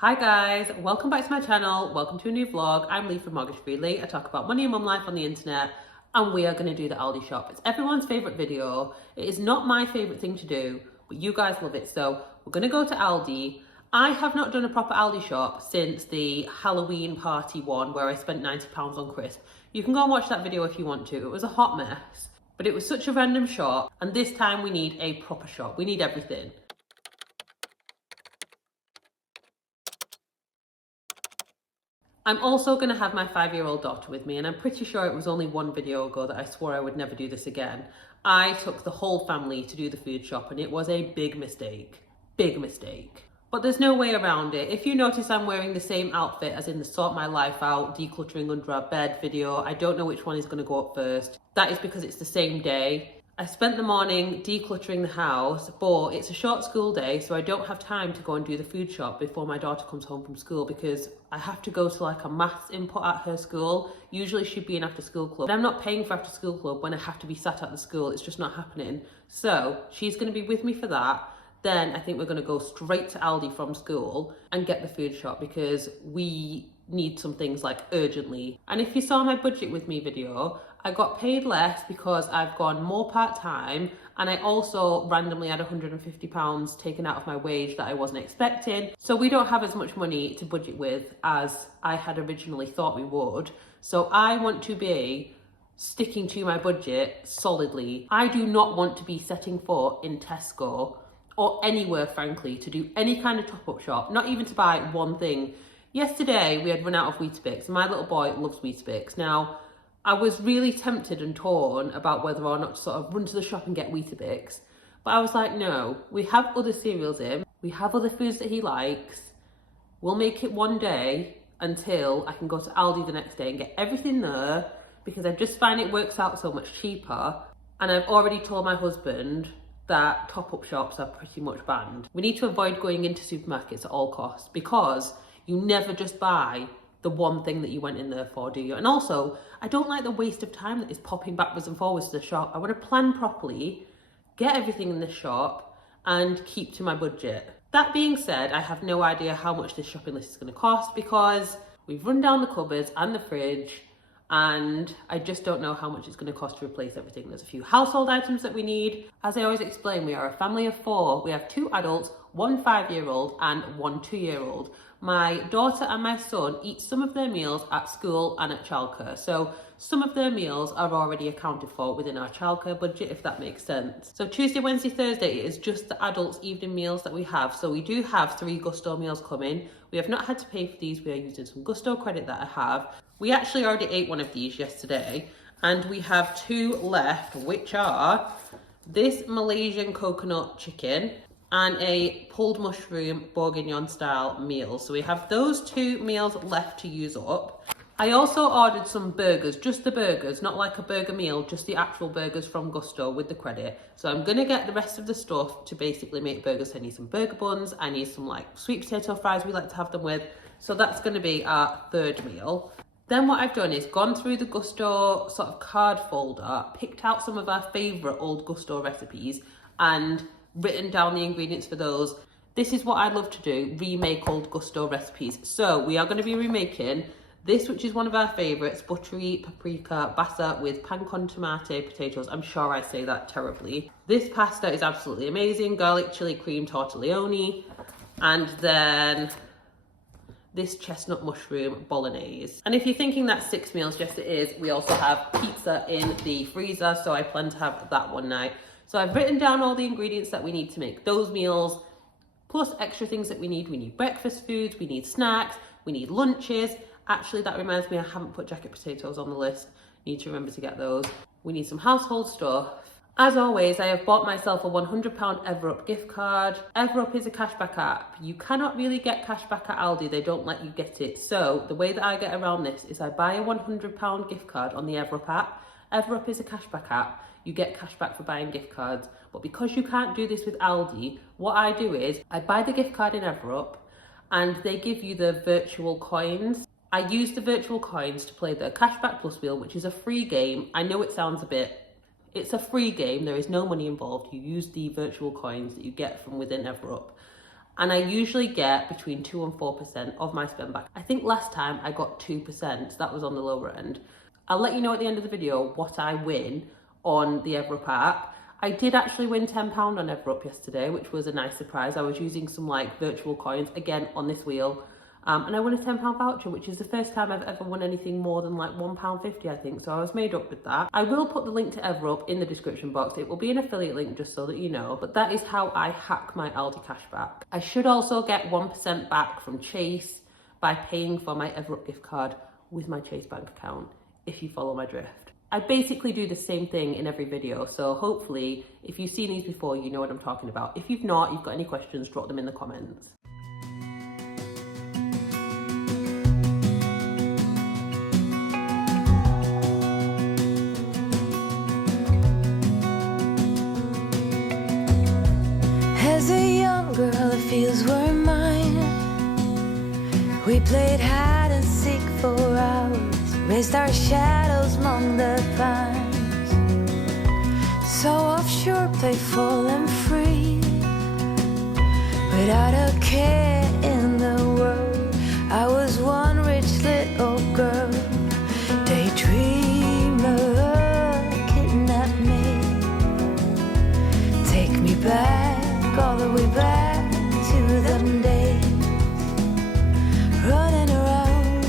Hi guys, welcome back to my channel. Welcome to a new vlog. I'm Lee from Mortgage Free Lee. I talk about money and mum life on the internet, and we are going to do the Aldi shop. It's everyone's favourite video. It is not my favourite thing to do, but you guys love it. So we're going to go to Aldi. I have not done a proper Aldi shop since the Halloween party one where I spent £90 on crisp. You can go and watch that video if you want to. It was a hot mess, but it was such a random shop, and this time we need a proper shop. We need everything. I'm also going to have my 5-year-old daughter with me, and I'm pretty sure it was only one video ago that I swore I would never do this again. I took the whole family to do the food shop, and it was a big mistake. Big mistake. But there's no way around it. If you notice I'm wearing the same outfit as in the sort my life out, decluttering under our bed video, I don't know which one is going to go up first. That is because it's the same day. I spent the morning decluttering the house, but it's a short school day, so I don't have time to go and do the food shop before my daughter comes home from school because I have to go to like a maths input at her school. Usually she'd be an after school club. I'm not paying for after school club when I have to be sat at the school. It's just not happening. So she's going to be with me for that. Then I think we're going to go straight to Aldi from school and get the food shop because we need some things like urgently. And if you saw my budget with me video, I got paid less because I've gone more part-time, and I also randomly had £150 taken out of my wage that I wasn't expecting. So we don't have as much money to budget with as I had originally thought we would. So I want to be sticking to my budget solidly. I do not want to be setting foot in Tesco or anywhere, frankly, to do any kind of top-up shop, not even to buy one thing. Yesterday, we had run out of Weetabix, and my little boy loves Weetabix. Now, I was really tempted and torn about whether or not to sort of run to the shop and get Weetabix. But I was like, no, we have other cereals in. We have other foods that he likes. We'll make it one day until I can go to Aldi the next day and get everything there because I just find it works out so much cheaper. And I've already told my husband that top-up shops are pretty much banned. We need to avoid going into supermarkets at all costs because you never just buy the one thing that you went in there for, do you? And also, I don't like the waste of time that is popping backwards and forwards to the shop. I want to plan properly, get everything in the shop, and keep to my budget. That being said, I have no idea how much this shopping list is going to cost because we've run down the cupboards and the fridge, and I just don't know how much it's going to cost to replace everything. There's a few household items that we need. As I always explain, we are a family of 4. We have 2 adults, 1 5-year-old and 1 2-year-old. My daughter and my son eat some of their meals at school and at childcare. So some of their meals are already accounted for within our childcare budget, if that makes sense. So Tuesday, Wednesday, Thursday is just the adults' evening meals that we have. So we do have 3 Gusto meals coming. We have not had to pay for these. We are using some Gusto credit that I have. We actually already ate one of these yesterday, and we have 2 left, which are this Malaysian coconut chicken and a pulled mushroom bourguignon style meal. So we have those 2 meals left to use up. I also ordered some burgers, just the burgers, not like a burger meal, just the actual burgers from Gusto with the credit. So I'm gonna get the rest of the stuff to basically make burgers. I need some burger buns, I need some like sweet potato fries we like to have them with. So that's gonna be our 3rd meal. Then what I've done is gone through the Gusto sort of card folder, picked out some of our favourite old Gusto recipes and written down the ingredients for those. This is what I love to do, remake old Gusto recipes. So we are going to be remaking this, which is one of our favourites, buttery paprika bassa with pan con tomate potatoes. I'm sure I say that terribly. This pasta is absolutely amazing, garlic chili cream tortellini, and then this chestnut mushroom bolognese. And if you're thinking that's 6 meals, yes it is. We also have pizza in the freezer, so I plan to have that one night. So I've written down all the ingredients that we need to make those meals, plus extra things that we need. We need breakfast foods, we need snacks, we need lunches. Actually, that reminds me, I haven't put jacket potatoes on the list. Need to remember to get those. We need some household stuff. As always, I have bought myself a £100 EverUp gift card. EverUp is a cashback app. You cannot really get cashback at Aldi, they don't let you get it. So the way that I get around this is I buy a £100 gift card on the EverUp app. EverUp is a cashback app. You get cashback for buying gift cards. But because you can't do this with Aldi, what I do is I buy the gift card in EverUp and they give you the virtual coins. I use the virtual coins to play the Cashback Plus wheel, which is a free game. I know it sounds a bit It's a free game. There is no money involved. You use the virtual coins that you get from within EverUp. and I usually get between 2 and 4% of my spend back. I think last time I got 2%, so that was on the lower end. I'll let you know at the end of the video what I win on the Everup app. I did actually win £10 on Everup yesterday, which was a nice surprise. I was using some like virtual coins, again on this wheel, and I won a £10 voucher, which is the first time I've ever won anything more than like £1.50, I think, so I was made up with that. I will put the link to Everup in the description box. It will be an affiliate link just so that you know, but that is how I hack my Aldi cashback. I should also get 1% back from Chase by paying for my Everup gift card with my Chase bank account, if you follow my drift. I basically do the same thing in every video, so hopefully if you've seen these before, you know what I'm talking about. If you've not, you've got any questions, drop them in the comments. As a young girl, the fields were mine. We played hide and seek for hours, raised our shadows among the pines. So offshore, playful and free, without a care in the world. I was one rich little girl, daydreamer, kidnap me, take me back, all the way back to them days, running around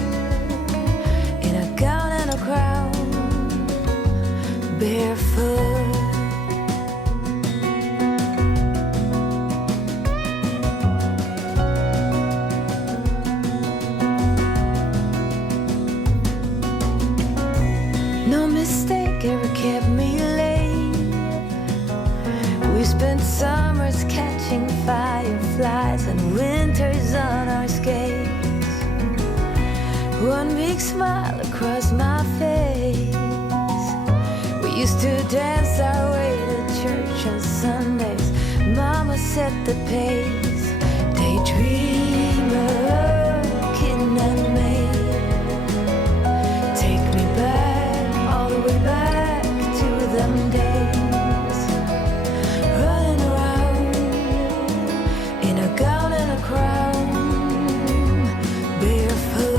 in a gown and a crown, barefoot. No mistake ever kept me late. We spent summers catching fireflies and winters on our skates. One big smile across my face. We used to dance our way to church on Sundays. Mama set the pace. Daydreamer, kidnap me, take me back, all the way back to them days, running around in a gown and a crown, barefoot.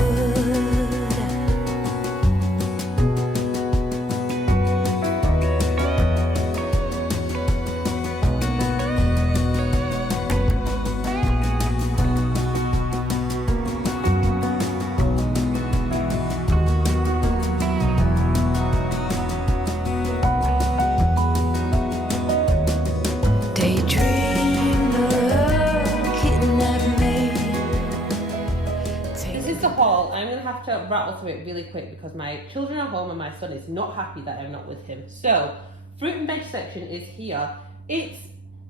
I'm gonna have to rattle through it really quick because my children are home and my son is not happy that I'm not with him. So, fruit and veg section is here. It's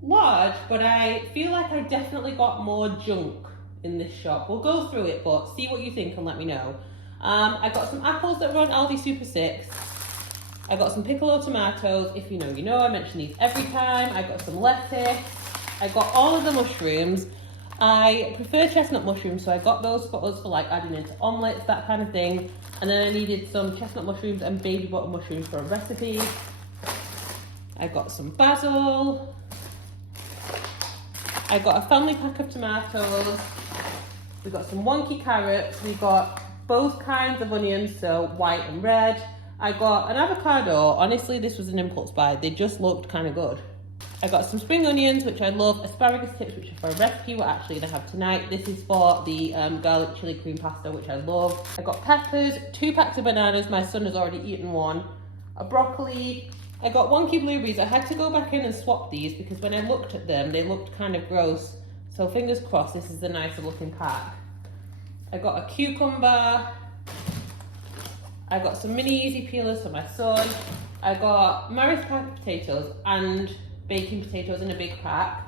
large, but I feel like I definitely got more junk in this shop. We'll go through it, but see what you think and let me know. I got some apples that were on Aldi Super 6. I got some piccolo tomatoes. If you know, you know. I mention these every time. I got some lettuce. I got all of the mushrooms. I prefer chestnut mushrooms, so I got those for us for like adding into omelettes, that kind of thing. And then I needed some chestnut mushrooms and baby bottom mushrooms for a recipe. I got some basil. I got a family pack of tomatoes. We got some wonky carrots. We got both kinds of onions, so white and red. I got an avocado. Honestly, this was an impulse buy. They just looked kind of good. I got some spring onions, which I love, asparagus tips, which are for a recipe we're actually gonna have tonight. This is for the garlic chili cream pasta, which I love. I got peppers, 2 packs of bananas, my son has already eaten one, a broccoli. I got wonky blueberries. I had to go back in and swap these because when I looked at them, they looked kind of gross. So fingers crossed, this is the nicer looking pack. I got a cucumber. I got some mini easy peelers for my son. I got Maris pack potatoes and baking potatoes in a big pack,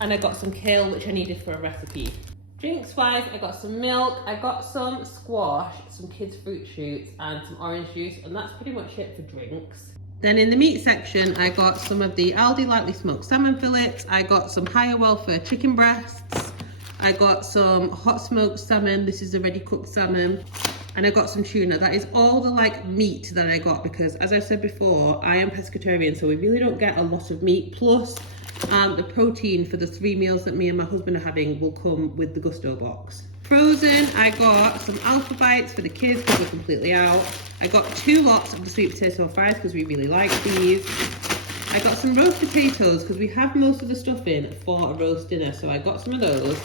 and I got some kale, which I needed for a recipe. Drinks wise, I got some milk, I got some squash, some kids fruit shoots, and some orange juice, and that's pretty much it for drinks. Then in the meat section, I got some of the Aldi lightly smoked salmon fillets, I got some higher welfare chicken breasts, I got some hot smoked salmon, this is a ready cooked salmon, and I got some tuna. That is all the like meat that I got because, as I said before, I am pescatarian, so we really don't get a lot of meat. Plus, The protein for the 3 meals that me and my husband are having will come with the Gusto box. Frozen, I got some Alpha Bites for the kids because we're completely out. I got 2 lots of the sweet potato fries because we really like these. I got some roast potatoes because we have most of the stuff in for a roast dinner, so I got some of those.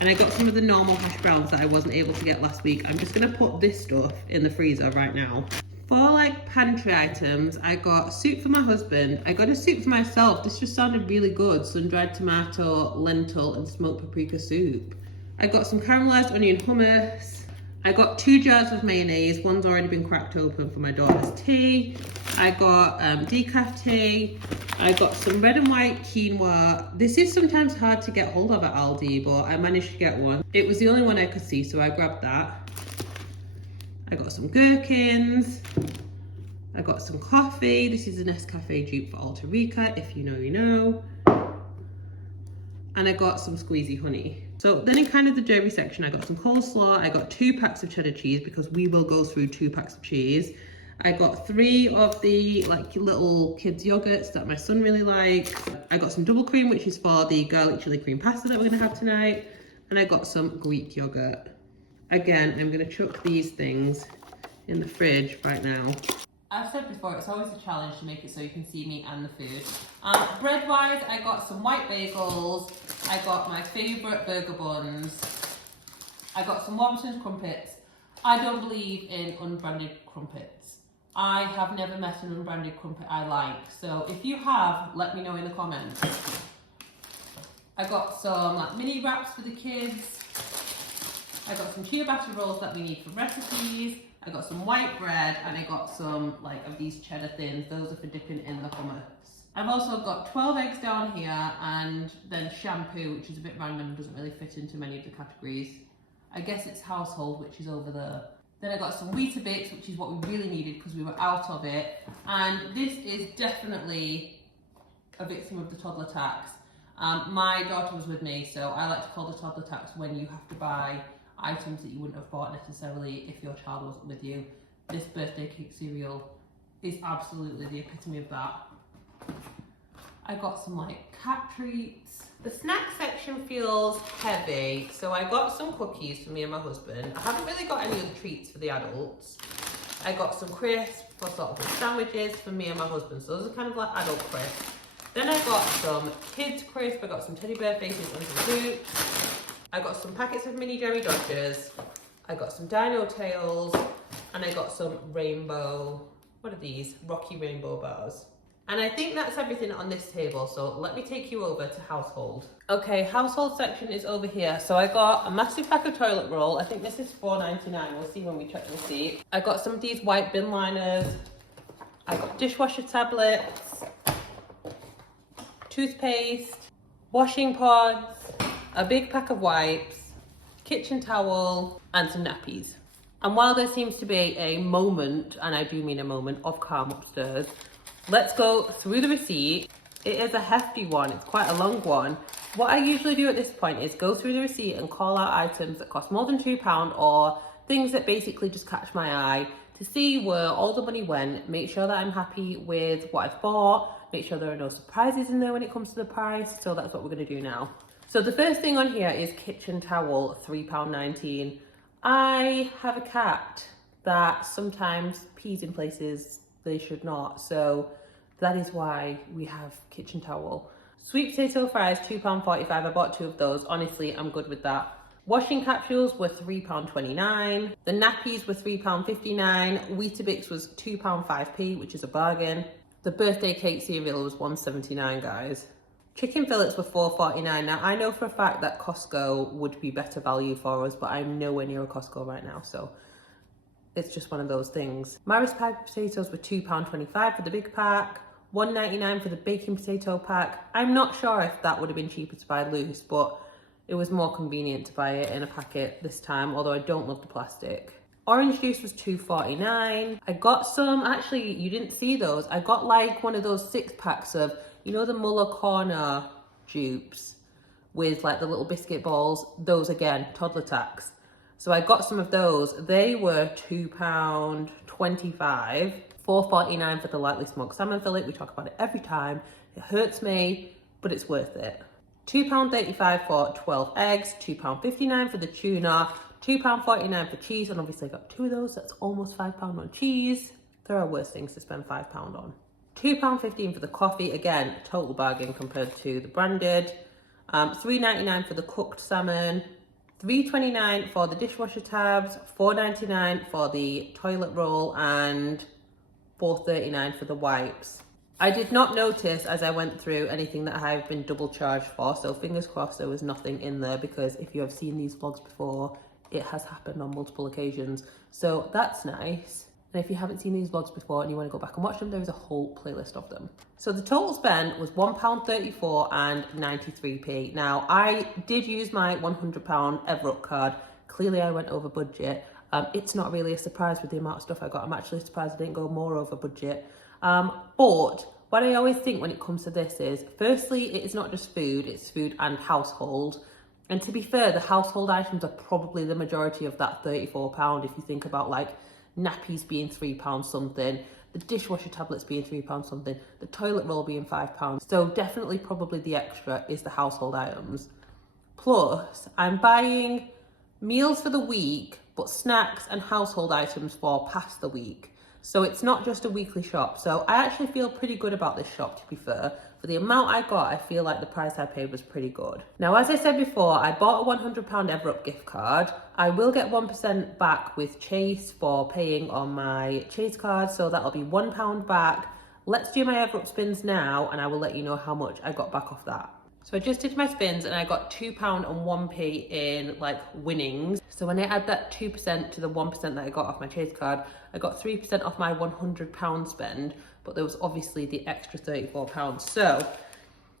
And I got some of the normal hash browns that I wasn't able to get last week. I'm just gonna put this stuff in the freezer right now. For like pantry items, I got soup for my husband. I got a soup for myself. This just sounded really good. Sun-dried tomato, lentil, and smoked paprika soup. I got some caramelized onion hummus. I got 2 jars of mayonnaise. One's already been cracked open for my daughter's tea. I got decaf tea. I got some red and white quinoa. This is sometimes hard to get hold of at Aldi, but I managed to get one. It was the only one I could see, so I grabbed that. I got some gherkins. I got some coffee. This is a Nescafe dupe for Alta Rica, if you know, you know. And I got some squeezy honey. So then in kind of the dairy section, I got some coleslaw. I got 2 packs of cheddar cheese because we will go through 2 packs of cheese. I got 3 of the like little kids yogurts that my son really likes. I got some double cream, which is for the garlic chili cream pasta that we're gonna have tonight. And I got some Greek yogurt. Again, I'm gonna chuck these things in the fridge right now. I've said before, it's always a challenge to make it so you can see me and the food. Bread-wise, I got some white bagels. I got my favourite burger buns. I got some Warburton's crumpets. I don't believe in unbranded crumpets. I have never met an unbranded crumpet I like. So if you have, let me know in the comments. I got some like mini wraps for the kids. I got some ciabatta rolls that we need for recipes. I got some white bread and I got some like of these cheddar thins. Those are for dipping in the hummus. I've also got 12 eggs down here and then shampoo, which is a bit random, doesn't really fit into many of the categories. I guess it's household, which is over there. Then I got some Weetabix, which is what we really needed because we were out of it. And this is definitely a victim of the toddler tax. My daughter was with me, so I like to call the toddler tax when you have to buy items that you wouldn't have bought necessarily if your child wasn't with you. This birthday cake cereal is absolutely the epitome of that. I got some like cat treats. The snack section feels heavy, so I got some cookies for me and my husband. I haven't really got any other treats for the adults. I got some crisps for sort of sandwiches for me and my husband, so those are kind of like adult crisps. Then I got some kids crisps. I got some teddy bear faces and some hoops. I got some packets of mini Jerry Dodgers. I got some Dino Tails, and I got some rainbow, what are these? Rocky Rainbow bars. And I think that's everything on this table, so let me take you over to household. Okay, household section is over here. So I got a massive pack of toilet roll. I think this is $4.99. We'll see when we check the receipt. I got some of these white bin liners. I got dishwasher tablets, toothpaste, washing pods, a big pack of wipes, kitchen towel, and some nappies. And while there seems to be a moment, and I do mean a moment, of calm upstairs, let's go through the receipt. It is a hefty one, it's quite a long one. What I usually do at this point is go through the receipt and call out items that cost more than £2 or things that basically just catch my eye to see where all the money went, make sure that I'm happy with what I've bought, make sure there are no surprises in there when it comes to the price. So that's what we're gonna do now. So the first thing on here is kitchen towel, £3.19. I have a cat that sometimes pees in places they should not, so that is why we have kitchen towel. Sweet potato fries, £2.45. I bought 2 of those. Honestly, I'm good with that. Washing capsules were £3.29. The nappies were £3.59. Weetabix was £2.5p, which is a bargain. The birthday cake cereal was £1.79, guys. Chicken fillets were $4.49. Now, I know for a fact that Costco would be better value for us, but I'm nowhere near a Costco right now, so it's just one of those things. Maris Pie potatoes were £2.25 for the big pack, $1.99 for the baking potato pack. I'm not sure if that would have been cheaper to buy loose, but it was more convenient to buy it in a packet this time, although I don't love the plastic. Orange juice was $2.49. I got some, actually, you didn't see those. I got like one of those 6-packs of, you know, the Muller Corner dupes with like the little biscuit balls. Those again, toddler tax. So I got some of those. They were £2.25. $4.49 for the lightly smoked salmon fillet. We talk about it every time. It hurts me, but it's worth it. £2.35 for 12 eggs, £2.59 for the tuna, £2.49 for cheese, and obviously I got 2 of those, that's almost £5 on cheese. There are worse things to spend £5 on. £2.15 for the coffee, again, total bargain compared to the branded. £3.99 for the cooked salmon, £3.29 for the dishwasher tabs, £4.99 for the toilet roll, and £4.39 for the wipes. I did not notice as I went through anything that I've been double charged for, so fingers crossed there was nothing in there, because if you have seen these vlogs before, it has happened on multiple occasions. So that's nice. And if you haven't seen these vlogs before and you want to go back and watch them, there is a whole playlist of them. So the total spend was £1.34 and 93p. Now, I did use my £100 Everup card. Clearly I went over budget. It's not really a surprise with the amount of stuff I got. I'm actually surprised I didn't go more over budget. But what I always think when it comes to this is, firstly, it is not just food, it's food and household. And to be fair, the household items are probably the majority of that £34 if you think about like nappies being £3 something, the dishwasher tablets being £3 something, the toilet roll being £5. So definitely probably the extra is the household items. Plus, I'm buying meals for the week, but snacks and household items for past the week. So it's not just a weekly shop. So I actually feel pretty good about this shop, to be fair. For the amount I got, I feel like the price I paid was pretty good. Now, as I said before, I bought a £100 Everup gift card. I will get 1% back with Chase for paying on my Chase card, so that'll be £1 back. Let's do my Everup spins now, and I will let you know how much I got back off that. So I just did my spins and I got £2 and 1p in like winnings. So when I add that 2% to the 1% that I got off my Chase card, I got 3% off my £100 spend, but there was obviously the extra £34. So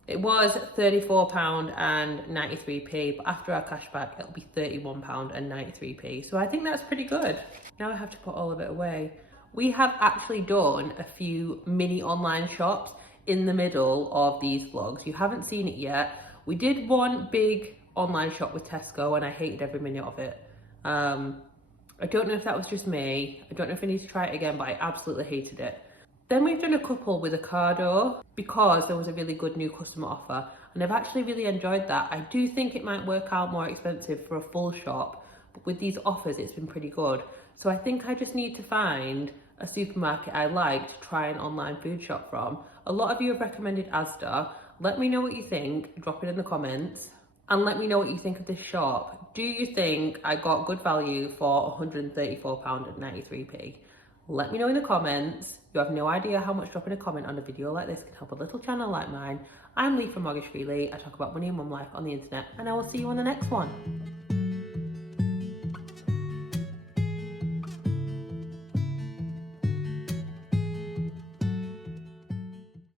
it was £34 and 93p, but after our cashback, it'll be £31 and 93p. So I think that's pretty good. Now I have to put all of it away. We have actually done a few mini online shops in the middle of these vlogs. You haven't seen it yet. We did one big online shop with Tesco and I hated every minute of it. I don't know if that was just me. I don't know if I need to try it again, but I absolutely hated it. Then we've done a couple with Ocado because there was a really good new customer offer, and I've actually really enjoyed that. I do think it might work out more expensive for a full shop, but with these offers it's been pretty good. So I think I just need to find a supermarket I like to try an online food shop from. A lot of you have recommended Asda. Let me know what you think, drop it in the comments, and let me know what you think of this shop. Do you think I got good value for £134 and 93p? Let me know in the comments. You have no idea how much dropping a comment on a video like this can help a little channel like mine. I'm Leigh from Mortgage Free Leigh. I talk about money and mum life on the internet, and I will see you on the next one.